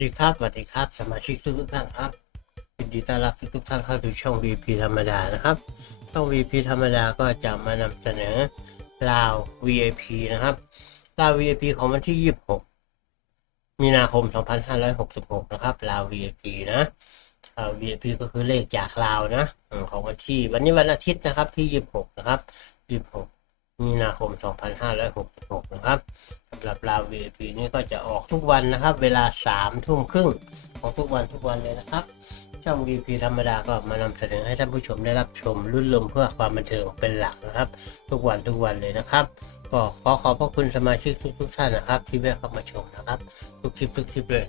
ดีครับสวัสดีครับ สมาชิกทุกท่านครับยินดีต้อนรับทุกท่านเข้าสู่ช่อง VP ธรรมดานะครับ ช่อง VP ธรรมดาก็จะมานำเสนอราว VIP นะครับราว VIP ของวันที่ 26 มีนาคม 2566 นะครับราว VIP นะราว VIP ก็คือเลขจากลาวนะของวันที่ วันนี้วันอาทิตย์นะครับที่ 26 นะครับ 26 มีนาคม 2566 นะครับ สำหรับราว VIP นี่ก็จะออกทุกวันนะครับ เวลาสามทุ่มครึ่งของทุกวันทุกวันเลยนะครับ ช่อง VIP ธรรมดาก็มานำเสนอให้ท่านผู้ชมได้รับชมรุ่นลมเพื่อความบันเทิงเป็นหลักนะครับ ทุกวันทุกวันเลยนะครับก็ขอขอบพระคุณสมาชิกทุกๆท่านนะครับ ที่แวะเข้ามาชมนะครับ ทุกคลิปทุกคลิปเลย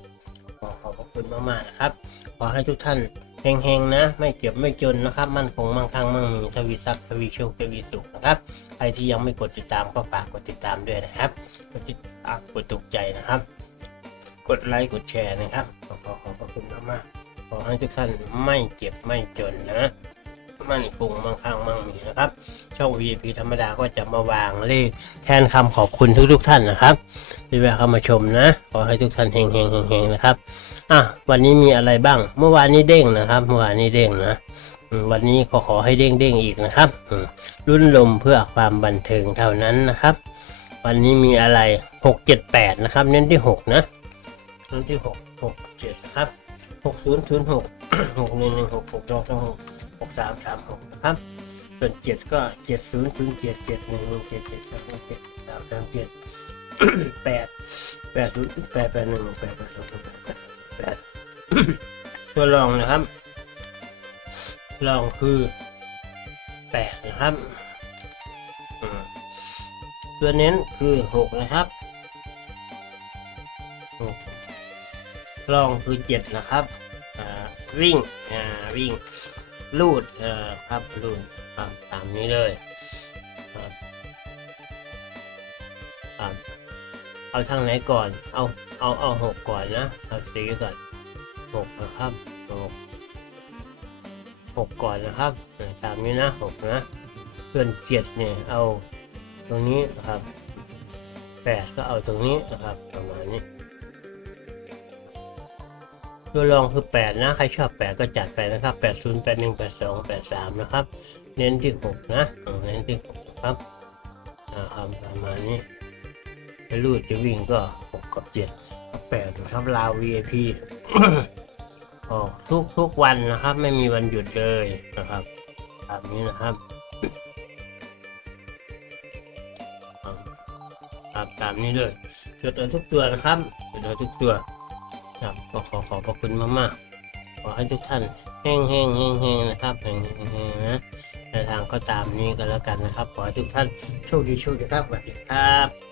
ขอขอบพระคุณมากๆนะครับ ขอให้ทุกท่าน เฮงๆนะ ไม่เก็บไม่จนนะครับ มั่นคงมั่งคั่งมั่งมีทวีทรัพย์ทวีโชคทวีสุขนะครับ ใครที่ยังไม่กดติดตามก็ฝากกดติดตามด้วยนะครับ กดติดตามกดถูกใจนะครับ กดไลค์กดแชร์นะครับ ขอขอขอบพระคุณมากมากๆขอให้ทุกท่านไม่เจ็บไม่จนนะ มั่นคงมั่งคั่งมั่งมีนะครับ ช่อง VIP ธรรมดาก็จะมาวางเลขแทนคำขอบคุณทุกทุกๆท่านนะครับที่แวะเข้ามาชมนะ ขอให้ทุกท่านเฮงเฮงเฮงนะครับอะวันนี้มีอะไรบ้าง เมื่อวานนี้เด้งนะครับเมื่อวานนี้เด้งนะวันนี้ขอขอให้เด้งเด้งอีกนะครับรุ่นลมเพื่อความบันเทิงเท่านั้นนะครับ วันนี้มีอะไรหกเจ็ดแปดนะครับ เน้นที่หกนะเน้นที่หกหกเจ็ดนะครับหกศูนย์ศูนย์ หกสามสามหกนะครับ ส่วนเจ็ดก็เจ็ดศูนย์ศูนย์เจ็ดเจ็ดหนึ่งหนึ่งเจ็ดเจ็ดสองเจ็ดสามสามเจ็ดแปดแปดศูนย์แปดแปดหนึ่งแปดแปดสองแปดแปดตัวรองนะครับรองคือแปดนะครับตัวเน้นคือหกนะครับหกรองคือเจ็ดนะครับ วิ่ง อ่า วิ่ง ลูดเอ่อครับลูดครับตามนี้เลยครับครับเอาทางไหนก่อน เอาเอาเอาหกก่อนนะเอาสีก่อนหกนะครับหกหกก่อนนะครับตามนี้นะหกนะเพื่อนเจ็ดเนี่ยเอาตรงนี้นะครับแปดก็เอาตรงนี้นะครับประมาณนี้ ตัวรองคือแปดนะ ใครชอบแปดก็จัดไปนะครับแปดศูนย์แปดหนึ่งแปดสองแปดสามนะครับ เน้นที่หกนะเน้นที่หกครับอ่าครับประมาณนี้จะรูดจะวิ่งก็หกกับเจ็ดแปดครับลาว VIP ออกทุกทุกวันนะครับ ไม่มีวันหยุดเลยนะครับตามนี้นะครับครับตามนี้เลยเกิดโดยทุกตัวนะครับเกิดโดยทุกตัว ครับก็ขอขอบพระคุณมากๆ ขอให้ทุกท่านแห้งแห้งแห้งแห้งนะครับแห้งแห้งแห้งนะในทางก็ตามนี้ก็แล้วกันนะครับ ขอให้ทุกท่านโชคดีโชคดีครับสวัสดีครับ